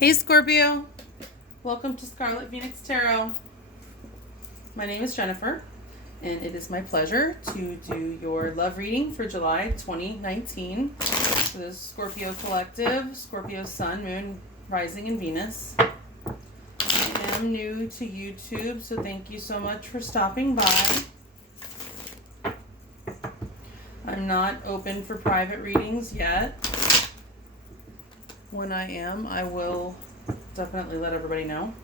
Hey Scorpio, welcome to Scarlet Phoenix Tarot. My name is Jennifer, and it is my pleasure to do your love reading for July 2019 for the Scorpio Collective, Scorpio Sun, Moon, Rising, and Venus. I am new to YouTube, so thank you so much for stopping by. I'm not open for private readings yet. When I am, I will definitely let everybody know.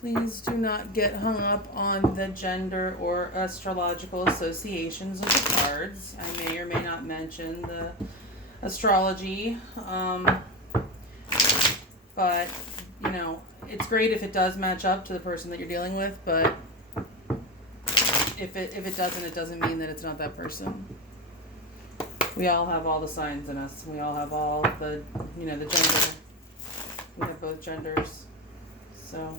Please do not get hung up on the gender or astrological associations of the cards. I may or may not mention the astrology, but, you know, it's great if it does match up to the person that you're dealing with, but if it doesn't, it doesn't mean that it's not that person. We all have all the signs in us. We all have all the, the gender. We have both genders. So,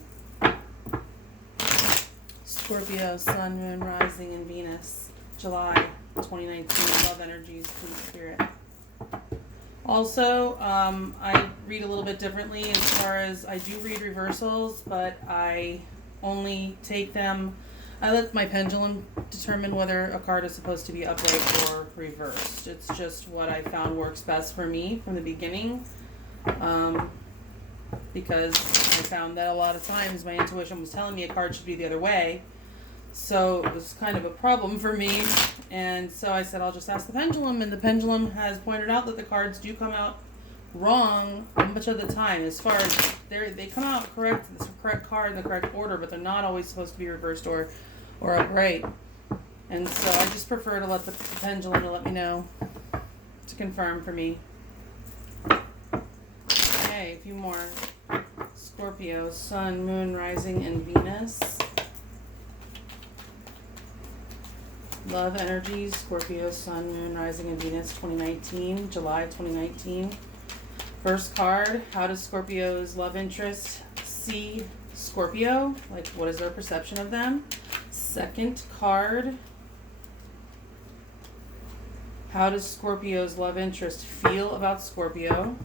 Scorpio, Sun, Moon, Rising, and Venus, July 2019. Love energies, please, Spirit. Also, I read a little bit differently as far as I do read reversals, but I only take them. I let my pendulum determine whether a card is supposed to be upright or reversed. It's just what I found works best for me from the beginning, because I found that a lot of times my intuition was telling me a card should be the other way, so it was kind of a problem for me, and so I said I'll just ask the pendulum, and the pendulum has pointed out that the cards do come out wrong much of the time. As far as they come out correct, it's the correct card in the correct order, but they're not always supposed to be reversed or upright. And so I just prefer to let the pendulum to let me know, to confirm for me. Okay, a few more. Scorpio, Sun, Moon, Rising, and Venus. Love energies, Scorpio, Sun, Moon, Rising, and Venus, 2019, July 2019. First card, how does Scorpio's love interest see Scorpio? Like, what is their perception of them? Second card, how does Scorpio's love interest feel about Scorpio?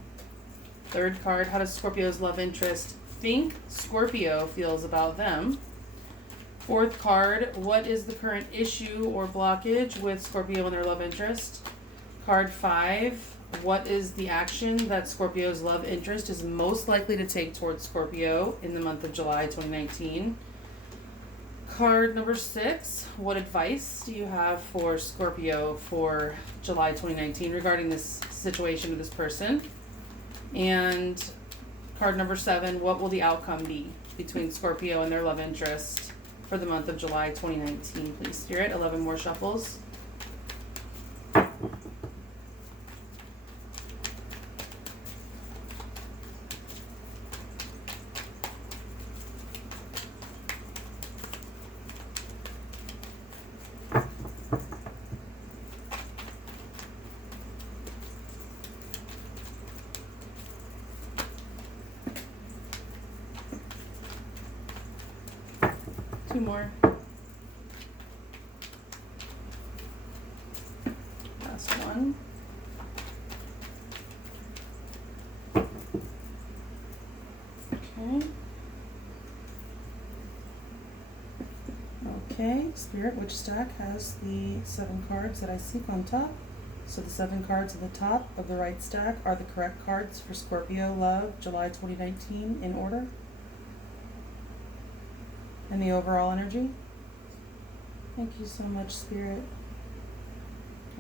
Third card, how does Scorpio's love interest think Scorpio feels about them? Fourth card, what is the current issue or blockage with Scorpio and their love interest? Card 5, what is the action that Scorpio's love interest is most likely to take towards Scorpio in the month of July 2019? Card number 6, what advice do you have for Scorpio for July 2019 regarding this situation with this person? And card number 7, what will the outcome be between Scorpio and their love interest for the month of July 2019? Please, Spirit, 11 more shuffles. Two more. Last one. Okay, Spirit, which stack has the 7 cards that I seek on top? So the 7 cards at the top of the right stack are the correct cards for Scorpio Love, July 2019 in order. And the overall energy. Thank you so much, Spirit.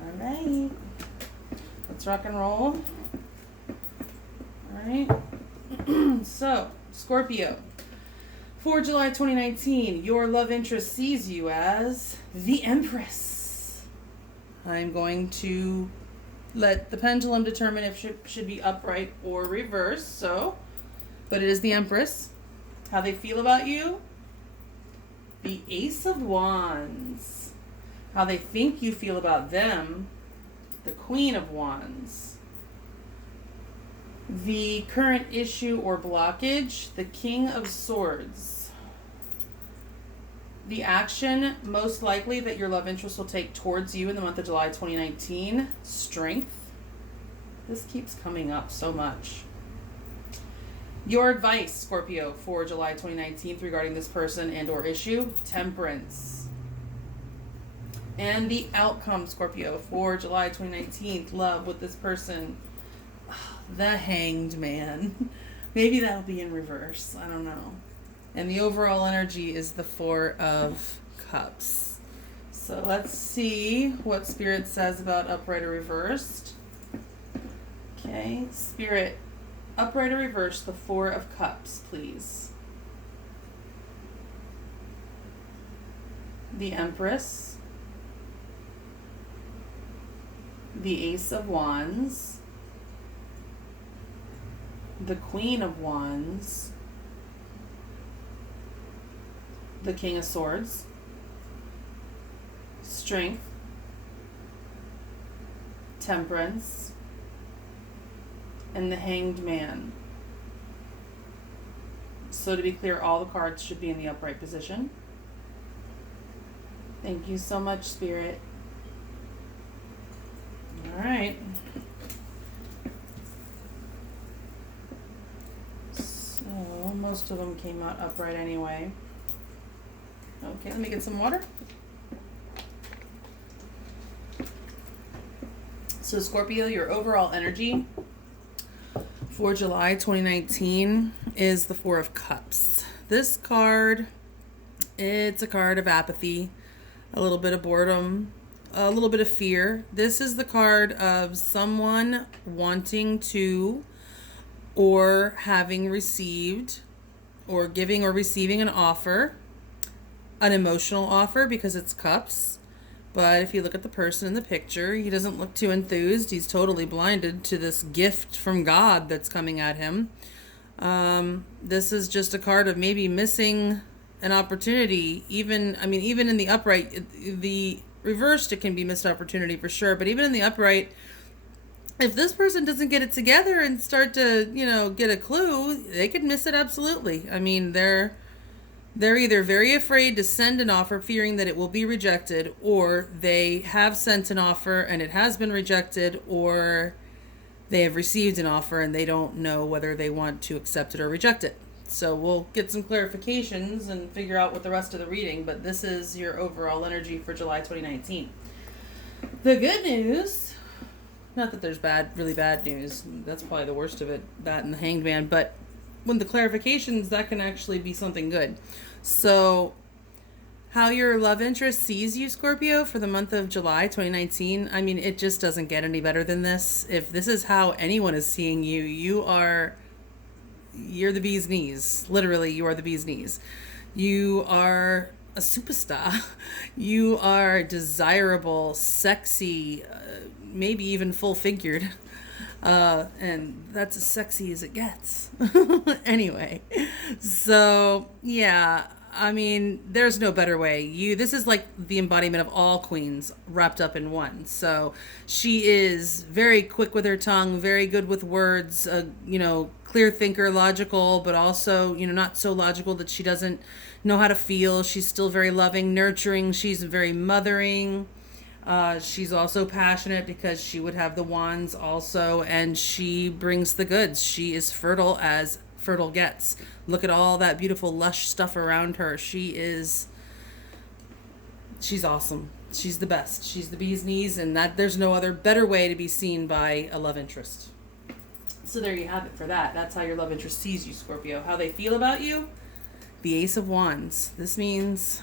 All right. Let's rock and roll. All right. So, Scorpio. For July 2019, your love interest sees you as the Empress. I'm going to let the pendulum determine if it should be upright or reversed. But it is the Empress. How they feel about you? The Ace of Wands. How they think you feel about them? The Queen of Wands. The current issue or blockage? The King of Swords. The action most likely that your love interest will take towards you in the month of July 2019, strength. This keeps coming up so much. Your advice, Scorpio, for July 2019 regarding this person and or issue, Temperance. And the outcome, Scorpio, for July 2019, love with this person, the Hanged Man. Maybe that'll be in reverse. I don't know. And the overall energy is the Four of Cups. So let's see what Spirit says about upright or reversed. Okay, Spirit, upright or reversed, the Four of Cups, please. The Empress. The Ace of Wands. The Queen of Wands. The King of Swords. Strength. Temperance. And the Hanged Man. So to be clear, all the cards should be in the upright position. Thank you so much, Spirit. All right. So most of them came out upright anyway. Okay, let me get some water. So Scorpio, your overall energy for July 2019 is the Four of Cups. This card, it's a card of apathy, a little bit of boredom, a little bit of fear. This is the card of someone wanting to or having received or giving or receiving an offer, an emotional offer because it's cups. But if you look at the person in the picture, he doesn't look too enthused. He's totally blinded to this gift from God that's coming at him. This is just a card of maybe missing an opportunity. Even in the upright, the reversed, it can be missed opportunity for sure. But even in the upright, if this person doesn't get it together and start to, get a clue, they could miss it absolutely. I mean, they're either very afraid to send an offer, fearing that it will be rejected, or they have sent an offer and it has been rejected, or they have received an offer and they don't know whether they want to accept it or reject it. So we'll get some clarifications and figure out what the rest of the reading, but this is your overall energy for July 2019. The good news, not that there's really bad news, that's probably the worst of it, that and the Hanged Man, but when the clarifications, that can actually be something good. So how your love interest sees you, Scorpio, for the month of July 2019, I mean, it just doesn't get any better than this. If this is how anyone is seeing you, you're the bee's knees. Literally, you are the bee's knees. You are a superstar. You are desirable, sexy, maybe even full-figured. And that's as sexy as it gets. Anyway, so yeah, I mean, there's no better way. This is like the embodiment of all queens wrapped up in one. So she is very quick with her tongue, very good with words, clear thinker, logical, but also, not so logical that she doesn't know how to feel. She's still very loving, nurturing. She's very mothering. She's also passionate because she would have the wands also, and she brings the goods. She is fertile as fertile gets. Look at all that beautiful lush stuff around her. She's awesome. She's the best. She's the bee's knees, and that there's no other better way to be seen by a love interest. So there you have it for that. That's how your love interest sees you, Scorpio. How they feel about you? The Ace of Wands. This means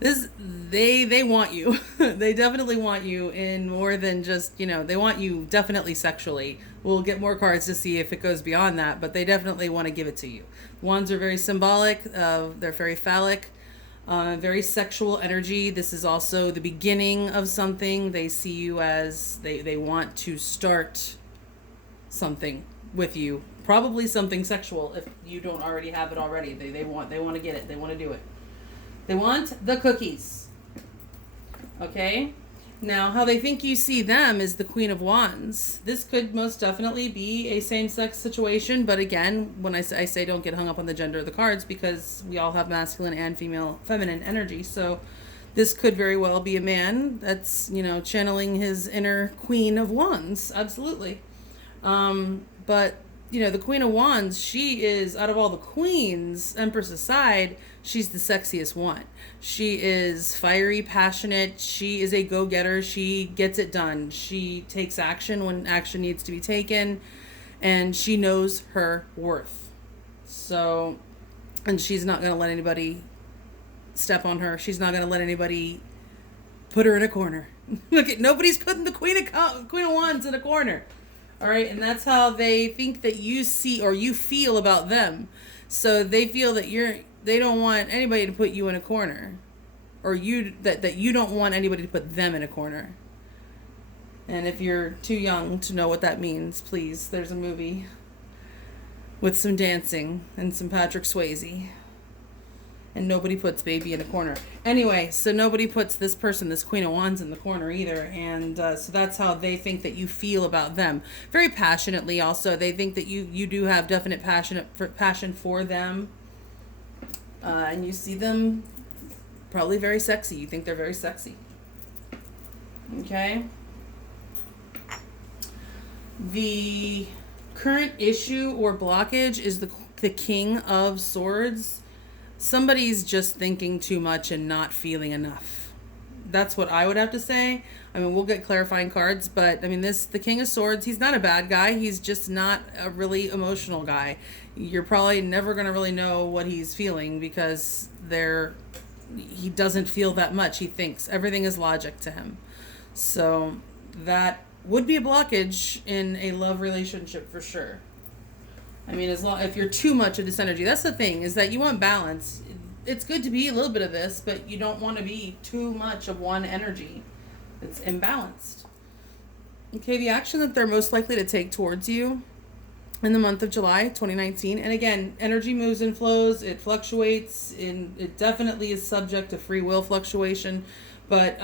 they want you. They definitely want you in more than just, they want you definitely sexually. We'll get more cards to see if it goes beyond that, but they definitely want to give it to you. Wands are very symbolic. They're very phallic, very sexual energy. This is also the beginning of something. They see you as they want to start something with you, probably something sexual if you don't already have it already. They want to get it. They want to do it. They want the cookies. Okay? Now, how they think you see them is the Queen of Wands. This could most definitely be a same-sex situation, but again, when I say don't get hung up on the gender of the cards, because we all have masculine and feminine energy, so This could very well be a man that's, channeling his inner Queen of Wands. Absolutely. But, the Queen of Wands, she is, out of all the queens, Empress aside, she's the sexiest one. She is fiery, passionate. She is a go-getter. She gets it done. She takes action when action needs to be taken. And she knows her worth. So, and she's not going to let anybody step on her. She's not going to let anybody put her in a corner. Look, nobody's putting the Queen of Wands in a corner. All right, and that's how they think that you see or you feel about them. So they feel that they don't want anybody to put you in a corner, or that you don't want anybody to put them in a corner. And if you're too young to know what that means, please, there's a movie with some dancing and some Patrick Swayze. And nobody puts baby in a corner. Anyway, so nobody puts this person, this Queen of Wands, in the corner either. And so that's how they think that you feel about them. Very passionately also. They think that you do have definite passion for them. And you see them probably very sexy. You think they're very sexy. Okay? The current issue or blockage is the King of Swords. Somebody's just thinking too much and not feeling enough. That's what I would have to say. I mean, we'll get clarifying cards, but I mean, the King of Swords, he's not a bad guy. He's just not a really emotional guy. You're probably never going to really know what he's feeling because he doesn't feel that much. He thinks everything is logic to him. So that would be a blockage in a love relationship for sure. I mean, if you're too much of this energy, that's the thing, is that you want balance. It's good to be a little bit of this, but you don't want to be too much of one energy. It's imbalanced. Okay, the action that they're most likely to take towards you in the month of July 2019, and again, energy moves and flows, it fluctuates, and it definitely is subject to free will fluctuation, but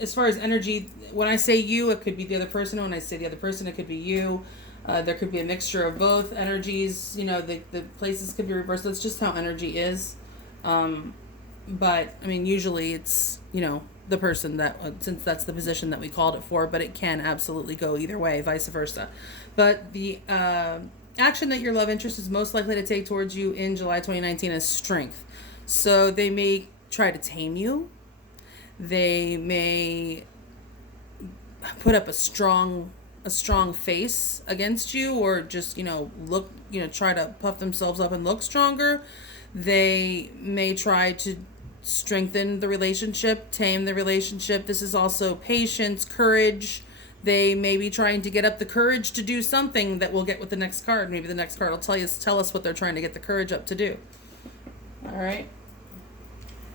as far as energy, when I say you, it could be the other person. When I say the other person, it could be you. There could be a mixture of both energies. The places could be reversed. That's just how energy is. But, I mean, usually it's, the person that, since that's the position that we called it for, but it can absolutely go either way, vice versa. But the action that your love interest is most likely to take towards you in July 2019 is strength. So they may try to tame you. They may put up a strong face against you, or just look, try to puff themselves up and look stronger. They may try to strengthen the relationship, tame the relationship. This is also patience, courage. They may be trying to get up the courage to do something that we'll get with the next card. Maybe the next card will tell us what they're trying to get the courage up to do. All right.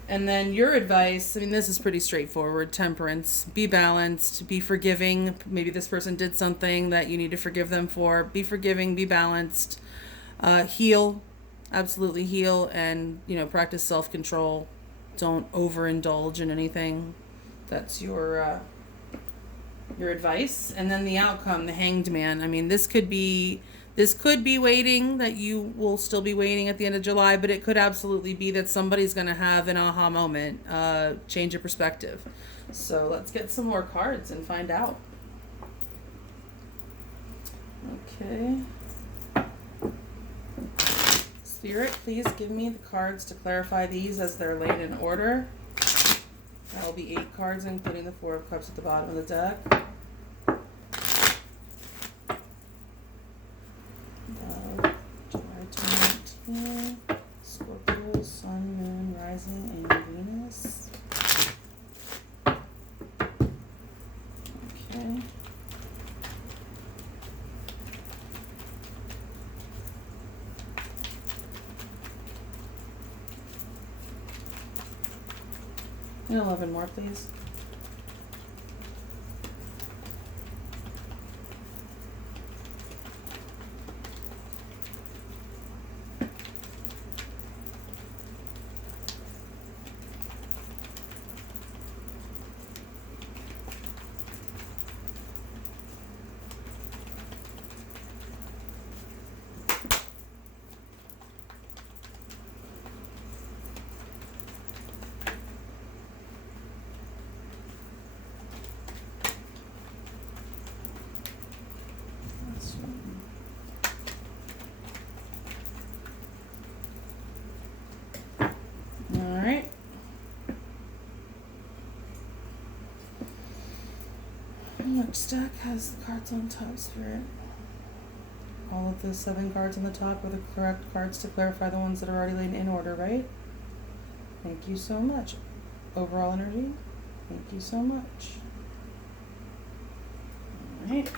And then your advice, I mean, this is pretty straightforward. Temperance. Be balanced. Be forgiving. Maybe this person did something that you need to forgive them for. Be forgiving. Be balanced. Heal. Absolutely heal. And, practice self-control. Don't overindulge in anything. That's your advice. And then the outcome, the Hanged Man. I mean, this could be waiting, that you will still be waiting at the end of July, but it could absolutely be that somebody's going to have an aha moment, change of perspective. So let's get some more cards and find out. Okay. Spirit, please give me the cards to clarify these as they're laid in order. That will be 8 cards, including the 4 of Cups at the bottom of the deck. July 2019, Scorpio, Sun, Moon, Rising, and Venus. Okay. And 11 more, please. Which deck has the cards on top, Spirit? All of the 7 cards on the top are the correct cards to clarify the ones that are already laid in order, right? Thank you so much. Overall energy, thank you so much. All right.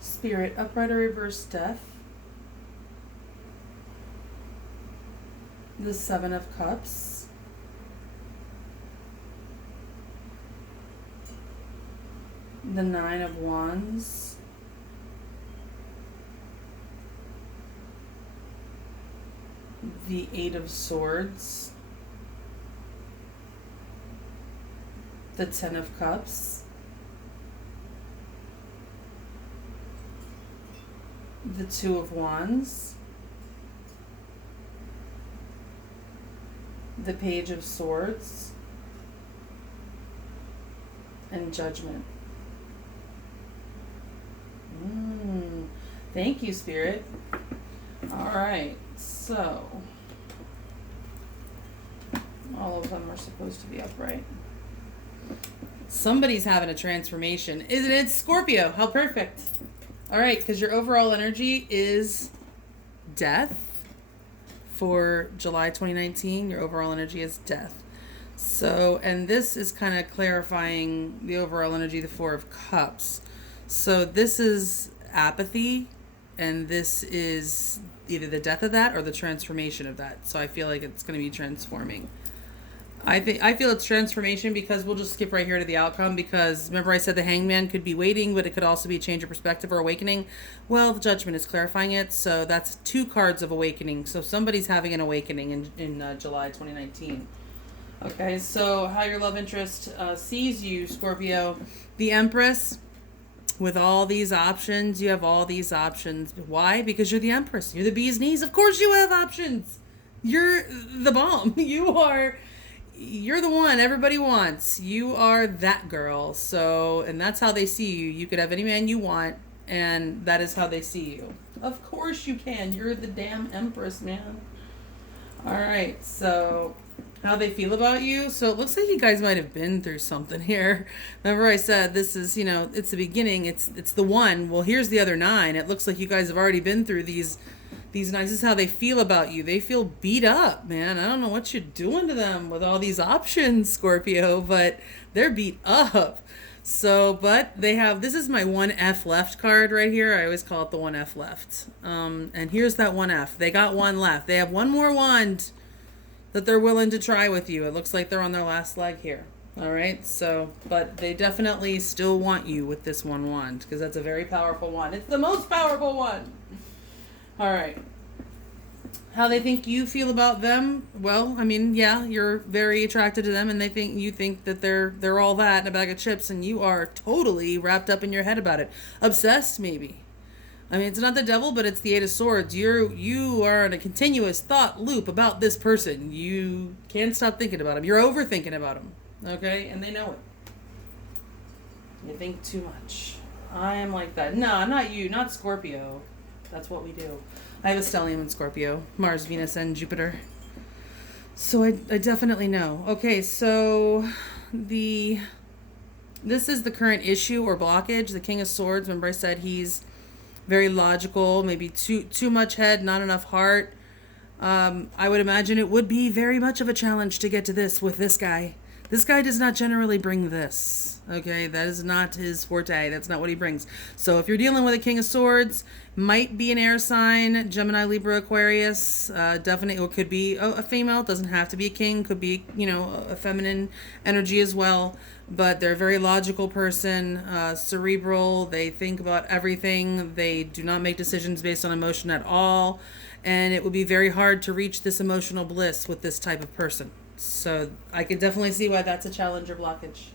Spirit, upright or reverse death. The 7 of Cups. The 9 of Wands. The 8 of Swords. The 10 of Cups. The 2 of Wands. The Page of Swords. And Judgment. Thank you, Spirit. All right, so all of them are supposed to be upright. Somebody's having a transformation. Isn't it Scorpio? How perfect. All right, because your overall energy is death. For July 2019, your overall energy is death. So, and this is kind of clarifying the overall energy, the 4 of Cups. So this is apathy, and this is either the death of that or the transformation of that. So I feel like it's going to be transforming. I feel it's transformation because we'll just skip right here to the outcome, because remember I said the Hangman could be waiting, but it could also be a change of perspective or awakening. Well, the Judgment is clarifying it, so that's 2 cards of awakening. So somebody's having an awakening in July 2019. Okay, so how your love interest sees you, Scorpio. The Empress, with all these options, you have all these options. Why? Because you're the Empress. You're the bee's knees. Of course you have options. You're the bomb. You're the one everybody wants. You are that girl. So, and that's how they see you. You could have any man you want, and that is how they see you. Of course you can. You're the damn Empress, man. All right, so how they feel about you. So it looks like you guys might have been through something here. Remember I said this is, it's the beginning. It's the one. Well, here's the other 9. It looks like you guys have already been through these 9. This is how they feel about you. They feel beat up, man. I don't know what you're doing to them with all these options, Scorpio, but they're beat up. So, but they have, this is my 1F left card right here. I always call it the 1F left. And here's that 1F. They got 1 left. They have 1 more wand that they're willing to try with you. It looks like they're on their last leg here. All right. So, but they definitely still want you with this 1 wand, because that's a very powerful wand. It's the most powerful one. All right. How they think you feel about them? Well, I mean, yeah, you're very attracted to them, and you think that they're all that in a bag of chips, and you are totally wrapped up in your head about it. Obsessed, maybe. I mean, it's not the devil, but it's the 8 of Swords. You are in a continuous thought loop about this person. You can't stop thinking about them. You're overthinking about them, okay? And they know it. You think too much. I am like that. No, not you, not Scorpio. That's what we do. I have a stellium in Scorpio, Mars, Venus, and Jupiter. So I definitely know. Okay, so this is the current issue or blockage. The King of Swords. Remember I said he's very logical, maybe too much head, not enough heart. I would imagine it would be very much of a challenge to get to this with this guy. This guy does not generally bring this. Okay, that is not his forte. That's not what he brings. So if you're dealing with a King of Swords, might be an air sign, Gemini, Libra, Aquarius, definitely, or could be a female. It doesn't have to be a king. Could be, a feminine energy as well. But they're a very logical person, cerebral. They think about everything. They do not make decisions based on emotion at all. And it would be very hard to reach this emotional bliss with this type of person. So I could definitely see why that's a challenge or blockage.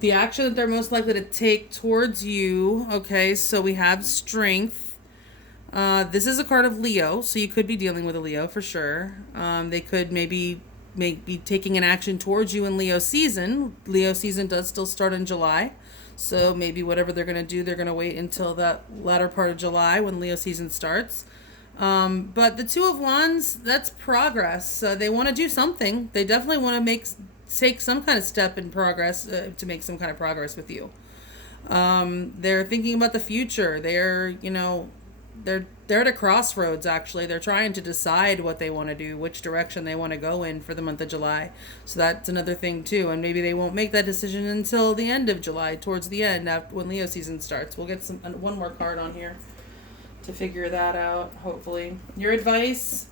The action that they're most likely to take towards you. Okay, so we have strength. This is a card of Leo, so you could be dealing with a Leo for sure. They could maybe be taking an action towards you in Leo season. Leo season does still start in July. So maybe whatever they're going to do, they're going to wait until that latter part of July when Leo season starts. But the Two of Wands, that's progress. They want to do something. They definitely want to take some kind of step in progress to make some kind of progress with you. They're thinking about the future. They're at a crossroads, actually. They're trying to decide what they want to do, which direction they want to go in for the month of July. So that's another thing, too. And maybe they won't make that decision until the end of July, towards the end, after when Leo season starts. We'll get one more card on here to figure that out, hopefully. Your advice.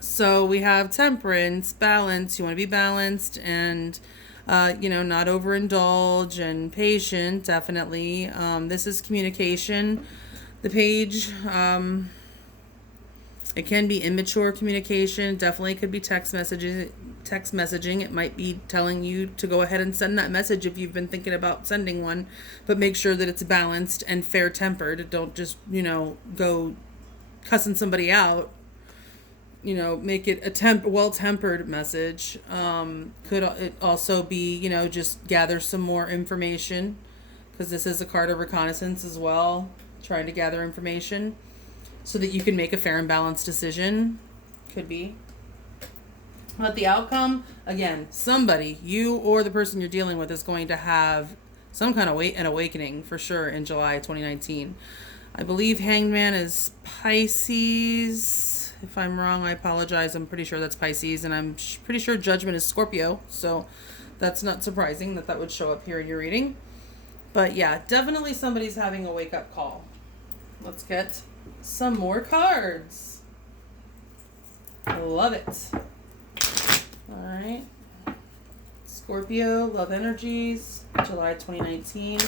So we have temperance, balance. You want to be balanced and, not overindulge, and patient, definitely. This is communication. The page, it can be immature communication. Definitely could be text messaging. It might be telling you to go ahead and send that message if you've been thinking about sending one, but make sure that it's balanced and fair-tempered. Don't just, go cussing somebody out. Make it a well-tempered message. Could it also be, just gather some more information, because this is a card of reconnaissance as well. Trying to gather information so that you can make a fair and balanced decision. Could be. But the outcome, again, somebody, you or the person you're dealing with, is going to have some kind of an awakening for sure in July 2019. I believe Hanged Man is Pisces. If I'm wrong, I apologize. I'm pretty sure that's Pisces, and I'm pretty sure Judgment is Scorpio. So that's not surprising that would show up here in your reading. But yeah, definitely somebody's having a wake-up call. Let's get some more cards. Love it. All right. Scorpio, love energies, July 2019.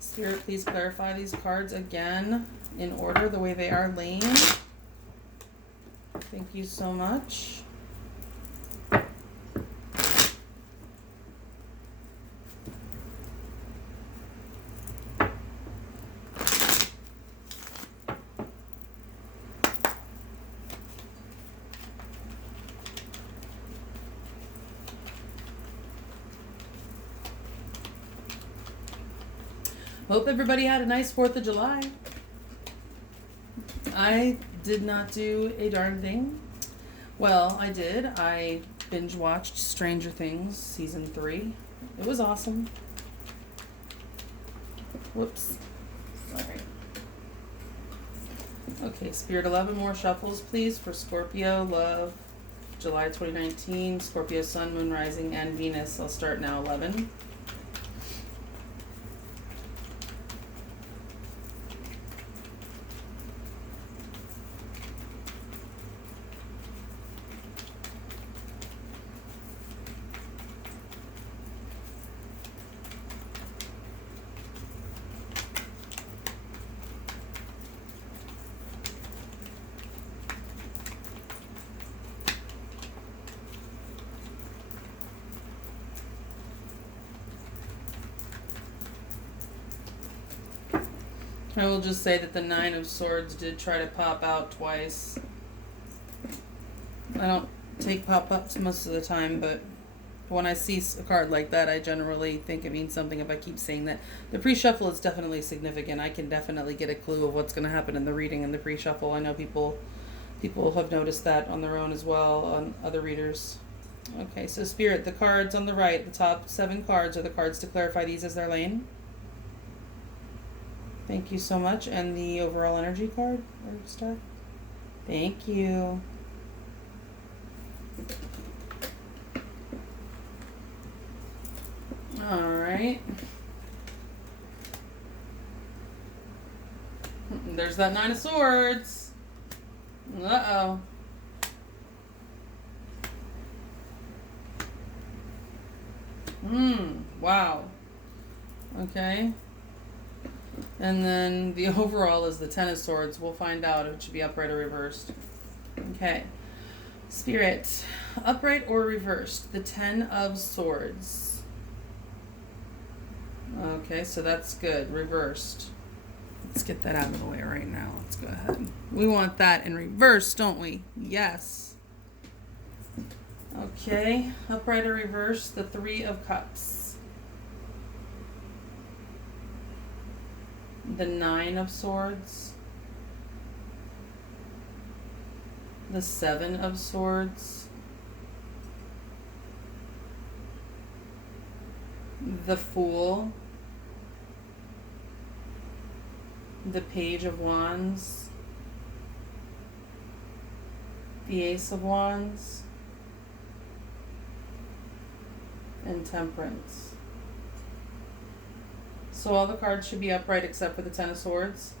Spirit, please clarify these cards again in order, the way they are laying. Thank you so much. Hope everybody had a nice 4th of July. I did not do a darn thing. Well, I did. I binge watched Stranger Things season 3. It was awesome. Whoops. Sorry. Okay, Spirit, 11 more shuffles, please, for Scorpio Love, July 2019, Scorpio Sun, Moon, Rising, and Venus. I'll start now, 11. I will just say that the 9 of Swords did try to pop out twice. I don't take pop-ups most of the time, but when I see a card like that, I generally think it means something if I keep saying that. The pre-shuffle is definitely significant. I can definitely get a clue of what's going to happen in the reading in the pre-shuffle. I know people have noticed that on their own as well, on other readers. Okay, so Spirit, the cards on the right, the top 7 cards are the cards to clarify these as they're laying. Thank you so much. And the overall energy card or stuff. Thank you. All right. There's that 9 of Swords. Uh-oh. Wow. Okay. And then the overall is the 10 of Swords. We'll find out if it should be upright or reversed. Okay. Spirit, upright or reversed? The 10 of Swords. Okay, so that's good. Reversed. Let's get that out of the way right now. Let's go ahead. We want that in reverse, don't we? Yes. Okay, upright or reverse, the Three of Cups. The Nine of Swords. The Seven of Swords. The Fool. The Page of Wands. The Ace of Wands. And Temperance. So all the cards should be upright except for the Ten of Swords.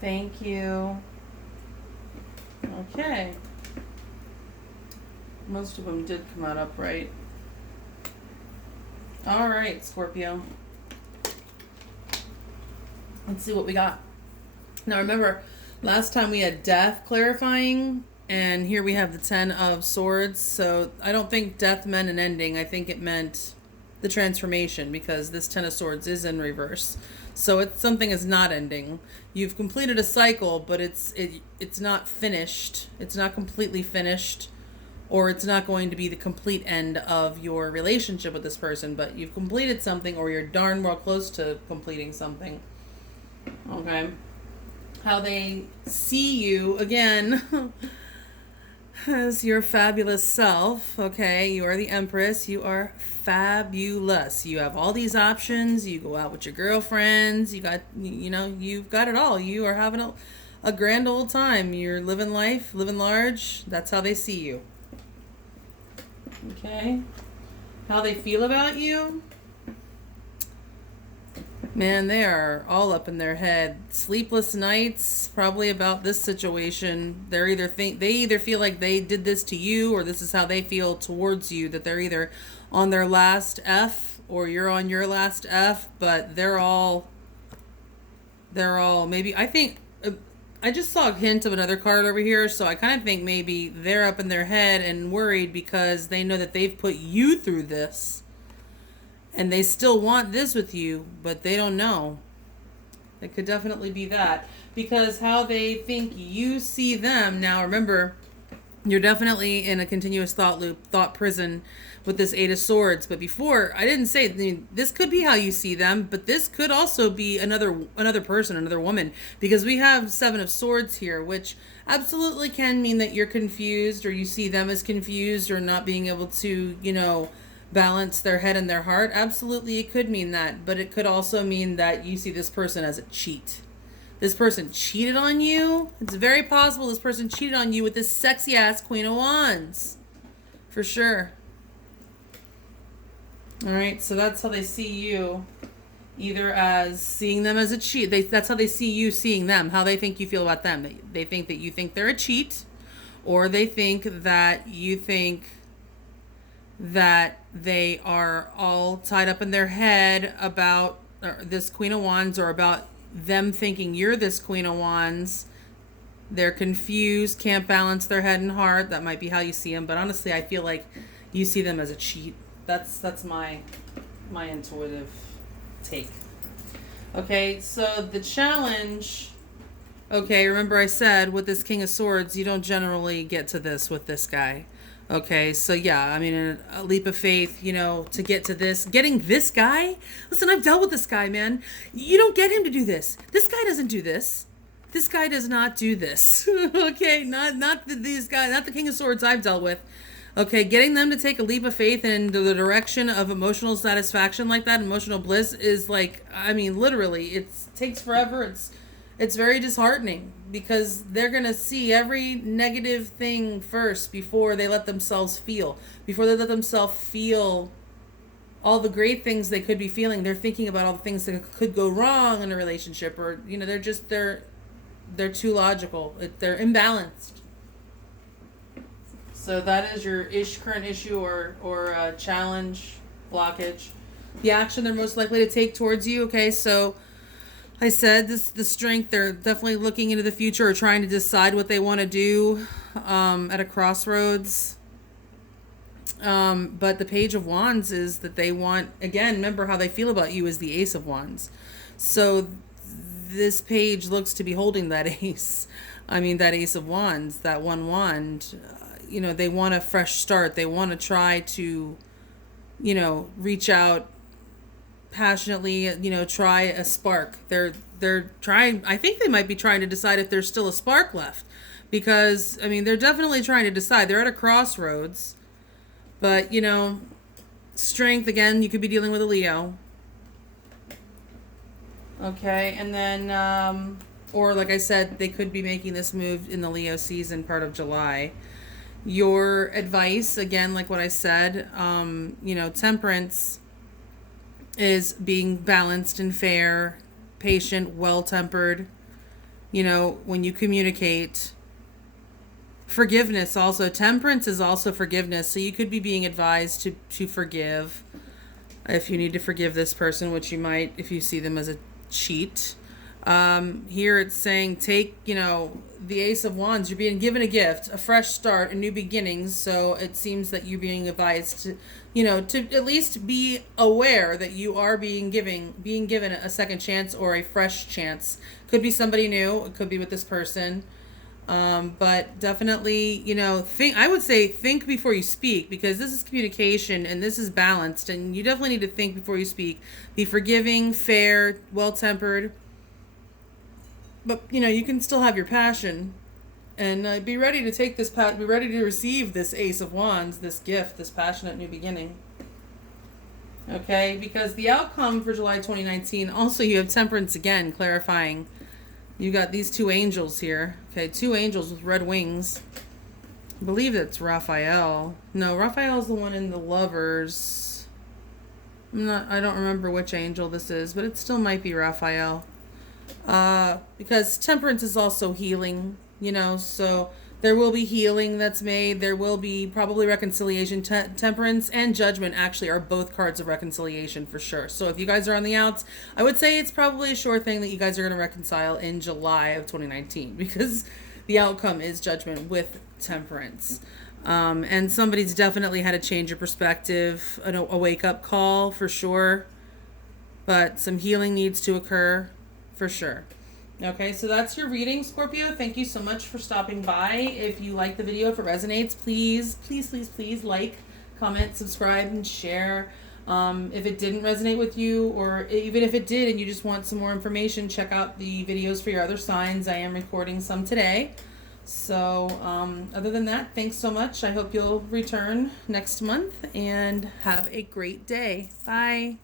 Thank you. Okay. Most of them did come out upright. All right, Scorpio. Let's see what we got. Now remember, last time we had death clarifying, and here we have the Ten of Swords. So I don't think death meant an ending. I think it meant the transformation, because this Ten of Swords is in reverse. So it's something is not ending. You've completed a cycle, but it's not finished. It's not completely finished, or it's not going to be the complete end of your relationship with this person, but you've completed something, or you're darn well close to completing something. Okay. How they see you, again, as your fabulous self. Okay, you are the Empress. You are fabulous. You have all these options. You go out with your girlfriends. You got, you've got it all. You are having a grand old time. You're living life, living large. That's how they see you. Okay. How they feel about you? Man, they are all up in their head. Sleepless nights, probably about this situation. They either feel like they did this to you, or this is how they feel towards you, that they're either on their last F or you're on your last F, but they're all maybe, I think, I just saw a hint of another card over here, so I kind of think maybe they're up in their head and worried because they know that they've put you through this. And they still want this with you, but they don't know. It could definitely be that. Because how they think you see them. Now, remember, you're definitely in a continuous thought loop, thought prison with this Eight of Swords. But before, I didn't say, this could be how you see them, but this could also be another person, another woman. Because we have Seven of Swords here, which absolutely can mean that you're confused, or you see them as confused, or not being able to, balance their head and their heart. Absolutely, it could mean that, but it could also mean that you see this person as a cheat. This person cheated on you. It's very possible this person cheated on you with this sexy ass Queen of Wands, for sure. All right, so that's how they see you, either as seeing them as a cheat. That's how they see you seeing them, how they think you feel about them. They think that you think they're a cheat, or they think that you think that they are all tied up in their head about this Queen of Wands, or about them thinking you're this Queen of Wands. They're confused, can't balance their head and heart. That might be how you see them, but honestly, I feel like you see them as a cheat. That's my intuitive take. Okay, so the challenge. Okay, remember I said with this King of Swords, you don't generally get to this with this guy. Okay, so yeah, I mean, a leap of faith, to get to this. Getting this guy? Listen, I've dealt with this guy, man. You don't get him to do this. This guy doesn't do this. This guy does not do this. Okay, not these guys, not the King of Swords I've dealt with. Okay, getting them to take a leap of faith in the direction of emotional satisfaction like that, emotional bliss, is like, I mean, literally, it takes forever. It's very disheartening, because they're going to see every negative thing first before they let themselves feel. Before they let themselves feel all the great things they could be feeling, they're thinking about all the things that could go wrong in a relationship, or, they're too logical. They're imbalanced. So that is your current issue or challenge, blockage. The action they're most likely to take towards you. Okay, so I said the strength, they're definitely looking into the future, or trying to decide what they want to do at a crossroads. But the Page of Wands is that they want, again, remember how they feel about you is the Ace of Wands. So this page looks to be holding that ace. I mean, that Ace of Wands, that one wand. They want a fresh start. They want to try to, reach out passionately, try a spark. They're trying, I think they might be trying to decide if there's still a spark left. Because, I mean, they're definitely trying to decide. They're at a crossroads. But, strength, again, you could be dealing with a Leo. Okay, and then, or like I said, they could be making this move in the Leo season, part of July. Your advice, again, like what I said, temperance is being balanced and fair, patient, well-tempered, when you communicate. Forgiveness also. Temperance is also forgiveness. So you could be being advised to forgive if you need to forgive this person, which you might if you see them as a cheat. Here it's saying take, the Ace of Wands. You're being given a gift, a fresh start, a new beginnings. So it seems that you're being advised to, to at least be aware that you are being given a second chance or a fresh chance. Could be somebody new. It could be with this person. But definitely, I would say think before you speak, because this is communication and this is balanced, and you definitely need to think before you speak. Be forgiving, fair, well-tempered, but you can still have your passion, and be ready to take this be ready to receive this Ace of Wands, this gift, this passionate new beginning. Okay, because the outcome for July 2019, also you have Temperance again, clarifying. You got these two angels here. Okay, two angels with red wings. I believe that's Raphael. No, Raphael's the one in the Lovers. I don't remember which angel this is, but it still might be Raphael. Because temperance is also healing, so there will be healing that's made. There will be probably reconciliation. Temperance and Judgment actually are both cards of reconciliation for sure. So if you guys are on the outs, I would say it's probably a sure thing that you guys are going to reconcile in July of 2019, because the outcome is Judgment with Temperance. And somebody's definitely had a change of perspective, a wake-up call for sure. But some healing needs to occur for sure. Okay, so that's your reading, Scorpio. Thank you so much for stopping by. If you like the video, if it resonates, please like, comment, subscribe, and share. If it didn't resonate with you, or even if it did and you just want some more information, check out the videos for your other signs. I am recording some today. So other than that, thanks so much. I hope you'll return next month and have a great day. Bye.